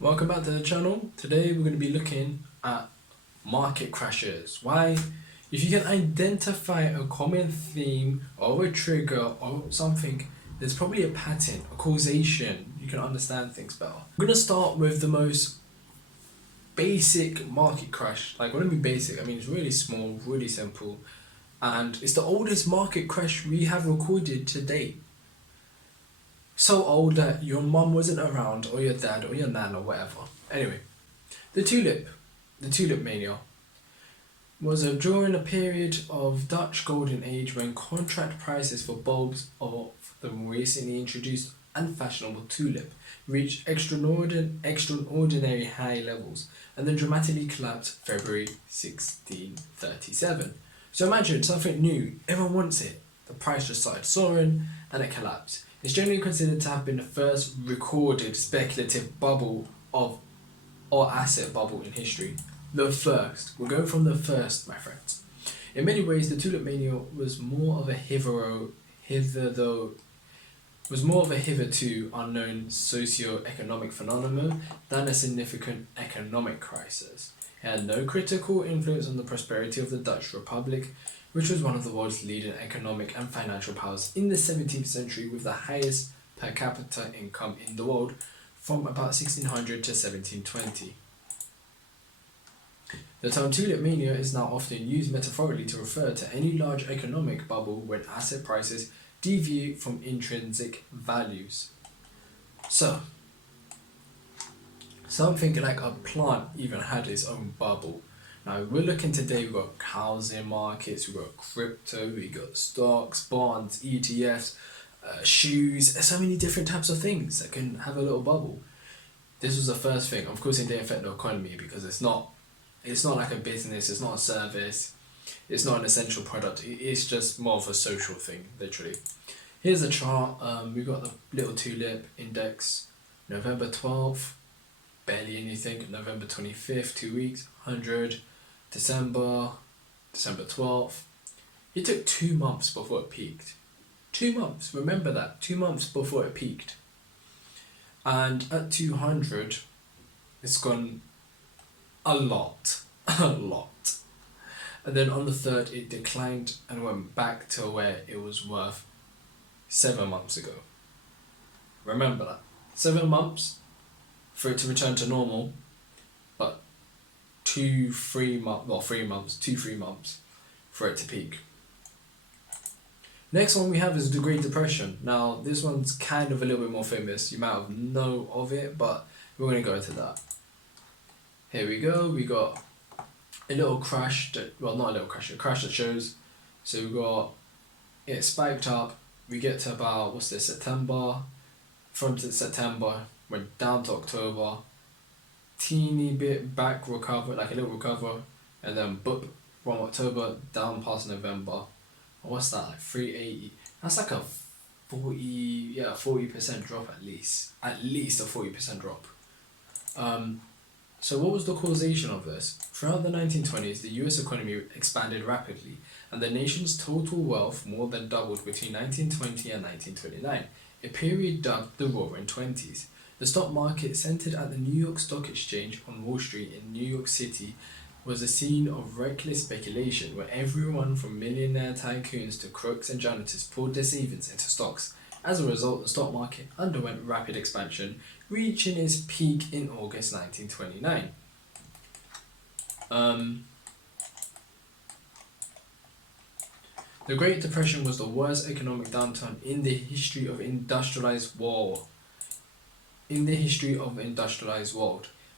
Welcome back to the channel. Today we're going to be looking at market crashes. Why? If you can identify a common theme or a trigger or something, there's probably a pattern, a causation. You can understand things better. I'm going to start with the most basic market crash. Like, when I mean basic, I mean it's really small, really simple, and it's the oldest market crash we have recorded to date. So old that your mum wasn't around, or your dad, or your nan, or whatever. Anyway, the tulip, the tulip mania, was during a period of Dutch Golden Age when contract prices for bulbs of the recently introduced and fashionable tulip reached extraordinary high levels and then dramatically collapsed February 1637. So imagine something new, everyone wants it. The price just started soaring and it collapsed. It's generally considered to have been the first recorded speculative bubble of or asset bubble in history. The first. We're going from the first, my friends. In many ways, the tulip mania was more of a hitherto unknown socio-economic phenomenon than a significant economic crisis. It had no critical influence on the prosperity of the Dutch Republic, which was one of the world's leading economic and financial powers in the 17th century with the highest per capita income in the world from about 1600 to 1720. The term tulip mania is now often used metaphorically to refer to any large economic bubble when asset prices deviate from intrinsic values. So, something like a plant even had its own bubble. Now, we're looking today, we've got housing markets, we've got crypto, we got stocks, bonds, ETFs, shoes, so many different types of things that can have a little bubble. This was the first thing. Of course, it didn't affect the economy because it's not like a business, it's not a service, it's not an essential product, it's just more of a social thing, literally. Here's a chart. We've got the little tulip index, November 12th, barely anything, November 25th, 2 weeks, 100, December 12th. It took 2 months before it peaked. 2 months, remember that, 2 months before it peaked. And at 200, it's gone a lot. And then on the 3rd, it declined and went back to where it was worth 7 months ago. Remember that. 7 months for it to return to normal, but 3 months for it to peak. Next one we have is the Great Depression. Now, this one's kind of a little bit more famous. You might have known of it, but we're going to go into that. Here we go. We got a little crash not a little crash, a crash that shows. So we got it spiked up. We get to about, September. From September, went down to October. Teeny bit back recover, like a little recover. And then boop, from October down past November. What's that, like 380? That's like a 40% drop at least. At least a 40% drop. So what was the causation of this? Throughout the 1920s, the US economy expanded rapidly, and the nation's total wealth more than doubled between 1920 and 1929, a period dubbed the Roaring Twenties. The stock market, centered at the New York Stock Exchange on Wall Street in New York City, was a scene of reckless speculation where everyone from millionaire tycoons to crooks and janitors poured their savings into stocks. As a result, the stock market underwent rapid expansion, reaching its peak in August 1929. The Great Depression was the worst economic downturn in the history of industrialized world.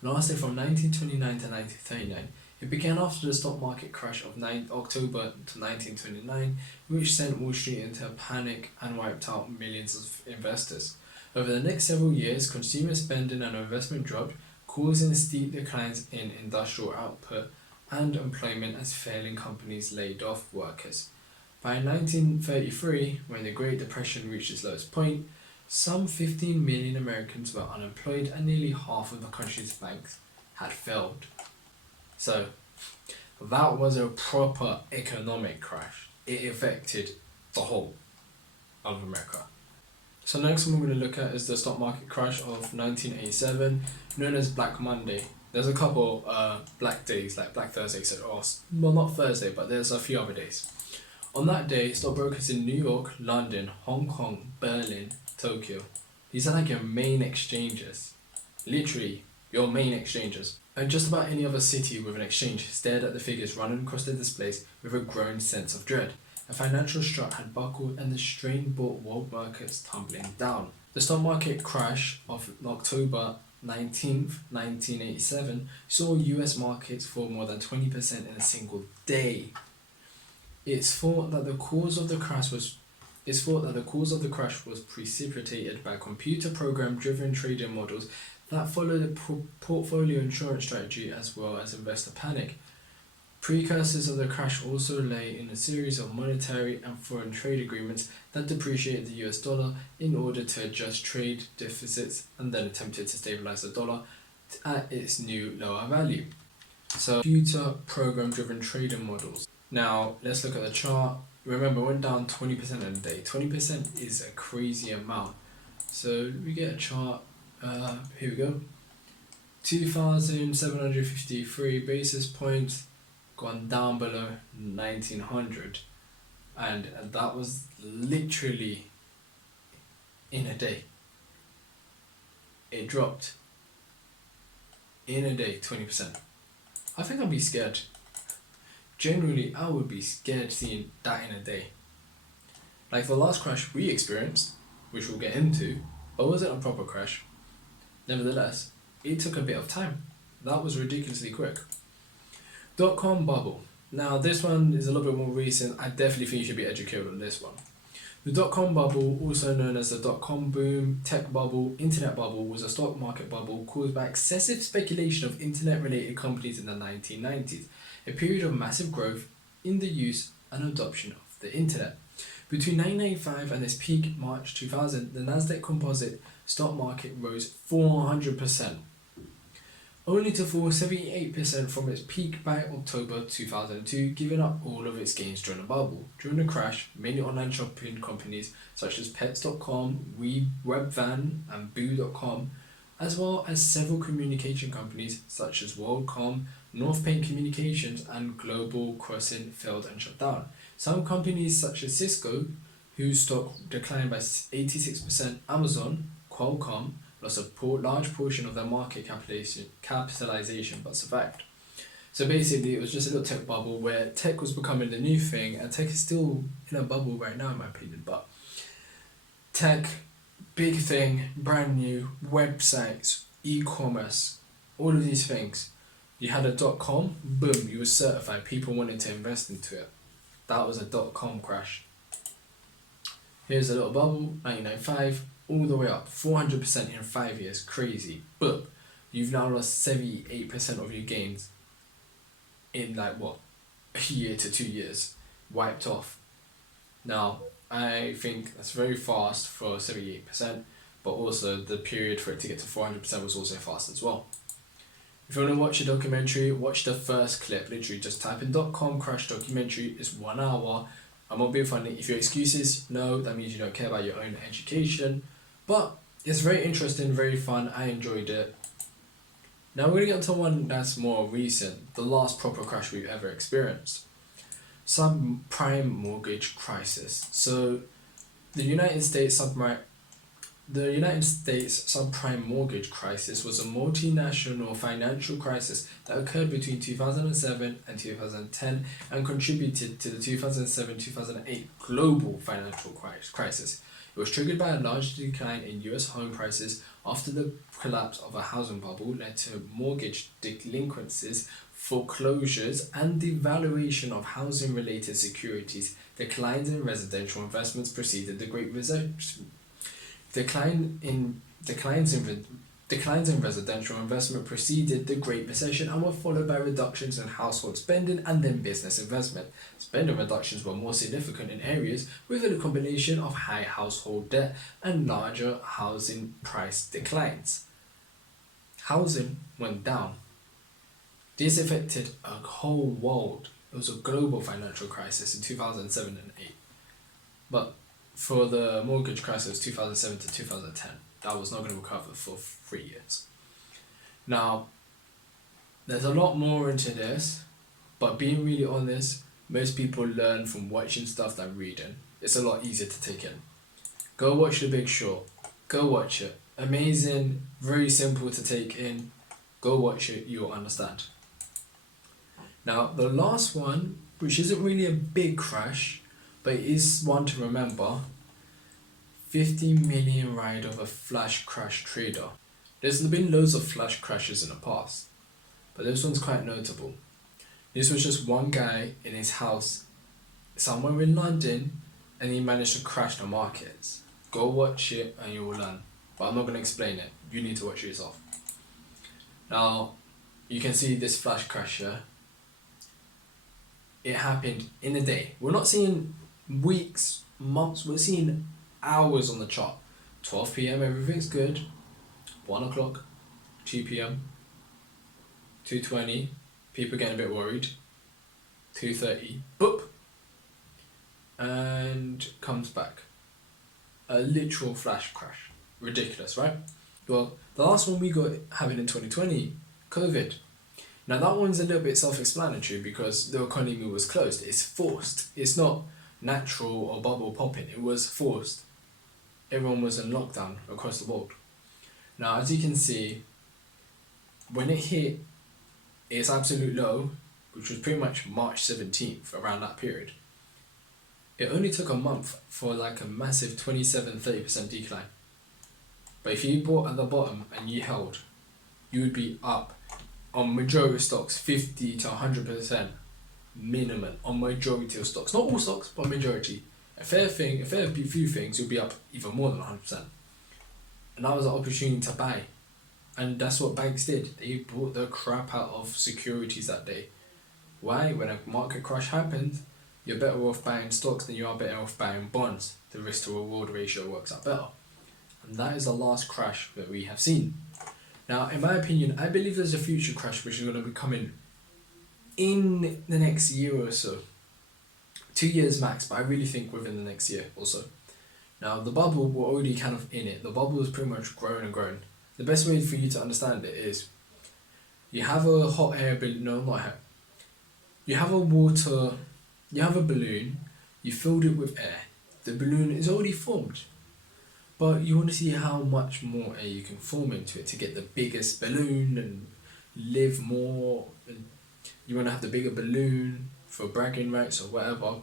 Lasted from 1929 to 1939. It began after the stock market crash of October to 1929, which sent Wall Street into a panic and wiped out millions of investors. Over the next several years, consumer spending and investment dropped, causing steep declines in industrial output and employment as failing companies laid off workers. By 1933, when the Great Depression reached its lowest point, some 15 million Americans were unemployed and nearly half of the country's banks had failed. So, that was a proper economic crash. It affected the whole of America. So next one we're going to look at is the stock market crash of 1987, known as Black Monday. There's a couple black days, like Black Thursday, well, not Thursday, but there's a few other days. On that day, stockbrokers in New York, London, Hong Kong, Berlin, Tokyo, these are like your main exchanges. Literally, your main exchanges. And just about any other city with an exchange stared at the figures running across the displays with a growing sense of dread. A financial strut had buckled and the strain brought world markets tumbling down. The stock market crash of October 19th, 1987 saw US markets fall more than 20% in a single day. It's thought that the cause of the crash was precipitated by computer program driven trading models that followed a portfolio insurance strategy as well as investor panic. Precursors of the crash also lay in a series of monetary and foreign trade agreements that depreciated the US dollar in order to adjust trade deficits and then attempted to stabilize the dollar at its new lower value. So, computer program driven trading models. Now, let's look at the chart. Remember, it went down 20% in a day. 20% is a crazy amount. So, we get a chart. Here we go. 2,753 basis points, gone down below 1900, and that was literally in a day. It dropped in a day 20%. I think I'd be scared. Generally, I would be scared seeing that in a day. Like the last crash we experienced, which we'll get into, but wasn't a proper crash. Nevertheless, it took a bit of time. That was ridiculously quick. Dot-com bubble. Now this one is a little bit more recent. I definitely think you should be educated on this one. The dot-com bubble, also known as the dot-com boom, tech bubble, internet bubble, was a stock market bubble caused by excessive speculation of internet-related companies in the 1990s, a period of massive growth in the use and adoption of the internet. Between 1995 and its peak March 2000, the Nasdaq Composite stock market rose 400%, only to fall 78% from its peak by October 2002, giving up all of its gains during the bubble. During the crash, many online shopping companies such as Pets.com, Webvan, and Boo.com, as well as several communication companies such as WorldCom, Northpaint Communications, and Global Crossing failed and shut down. Some companies such as Cisco, whose stock declined by 86%, Amazon, Qualcomm, lost a large portion of their market capitalization but survived. So basically, it was just a little tech bubble where tech was becoming the new thing, and tech is still in a bubble right now, in my opinion. But tech, big thing, brand new, websites, e-commerce, all of these things. You had a .com, boom, you were certified. People wanted to invest into it. That was a .com crash. Here's a little bubble, 1995. All the way up, 400% in 5 years, crazy. But you've now lost 78% of your gains in like what, a year to 2 years, wiped off. Now, I think that's very fast for 78%, but also the period for it to get to 400% was also fast as well. If you want to watch a documentary, watch the first clip. Literally, just type in .com crash documentary. It's 1 hour. I'm not being funny. If your excuses, no, that means you don't care about your own education. But it's very interesting, very fun. I enjoyed it. Now we're going to get into one that's more recent, the last proper crash we've ever experienced. Subprime mortgage crisis. So the United States subprime mortgage crisis was a multinational financial crisis that occurred between 2007 and 2010 and contributed to the 2007-2008 global financial crisis. It was triggered by a large decline in US home prices after the collapse of a housing bubble led to mortgage delinquencies, foreclosures, and devaluation of housing-related securities. Declines in residential investments preceded the Great Recession. Declines in residential investment preceded the Great Recession and were followed by reductions in household spending and then business investment. Spending reductions were more significant in areas with a combination of high household debt and larger housing price declines. Housing went down. This affected a whole world. It was a global financial crisis in 2007 and 8. But for the mortgage crisis 2007 to 2010. That was not going to recover for 3 years. Now, there's a lot more into this, but being really honest, most people learn from watching stuff than reading. It's a lot easier to take in. Go watch The Big Short. Go watch it. Amazing, very simple to take in. Go watch it, you'll understand. Now, the last one, which isn't really a big crash, but it is one to remember, 50 million ride of a flash crash trader. There's been loads of flash crashes in the past, but this one's quite notable. This was just one guy in his house somewhere in London, and he managed to crash the markets. Go watch it and you will learn. But I'm not going to explain it. You need to watch it yourself. Now, you can see this flash crash here. It happened in a day. We're not seeing weeks, months. We're seeing hours on the chart. 12 p.m. everything's good. 1 o'clock, 2 p.m, 2:20, people getting a bit worried. 2:30, boop, and comes back. A literal flash crash. Ridiculous, right? Well, the last one we got happened in 2020, COVID. Now that one's a little bit self-explanatory because the economy was closed. It's forced. It's not natural or bubble popping. It was forced. Everyone was in lockdown across the world. Now, as you can see, when it hit its absolute low, which was pretty much March 17th, around that period, it only took a month for like a massive 27-30% decline. But if you bought at the bottom and you held, you would be up on majority of stocks 50 to 100% minimum on majority of stocks. Not all stocks, but majority. A fair few things, you'll be up even more than 100%. And that was an opportunity to buy. And that's what banks did. They bought the crap out of securities that day. Why? When a market crash happens, you're better off buying stocks than you are better off buying bonds. The risk to reward ratio works out better. And that is the last crash that we have seen. Now, in my opinion, I believe there's a future crash which is going to be coming in the next year or so. 2 years max, but I really think within the next year or so. Now, the bubble, we're already kind of in it. The bubble is pretty much growing and growing. The best way for you to understand it is you have a hot air balloon, no, not hot. You have a balloon, you filled it with air. The balloon is already formed. But you want to see how much more air you can form into it to get the biggest balloon and live more. And you want to have the bigger balloon for bragging rights or whatever.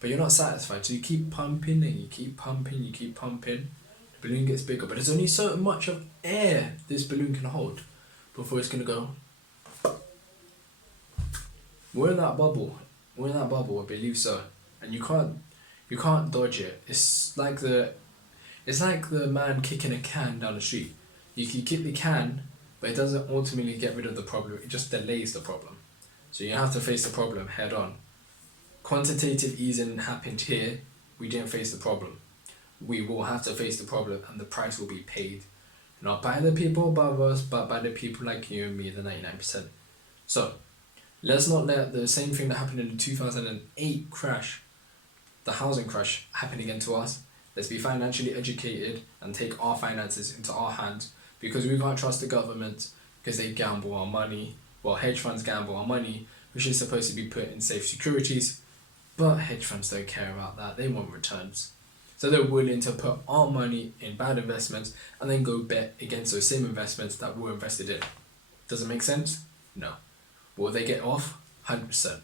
But you're not satisfied, so you keep pumping and you keep pumping, you keep pumping. The balloon gets bigger, but there's only so much of air this balloon can hold before it's going to go. We're in that bubble, I believe so. And you can't dodge it. It's like the man kicking a can down the street. You can kick the can, but it doesn't ultimately get rid of the problem, it just delays the problem. So you have to face the problem head on. Quantitative easing happened here, we didn't face the problem. We will have to face the problem and the price will be paid. Not by the people above us, but by the people like you and me, the 99%. So, let's not let the same thing that happened in the 2008 crash, the housing crash, happen again to us. Let's be financially educated and take our finances into our hands, because we can't trust the government because they gamble our money. Well, hedge funds gamble our money, which is supposed to be put in safe securities, but hedge funds don't care about that. They want returns. So they're willing to put our money in bad investments and then go bet against those same investments that we're invested in. Does it make sense? No. Will they get off? 100%.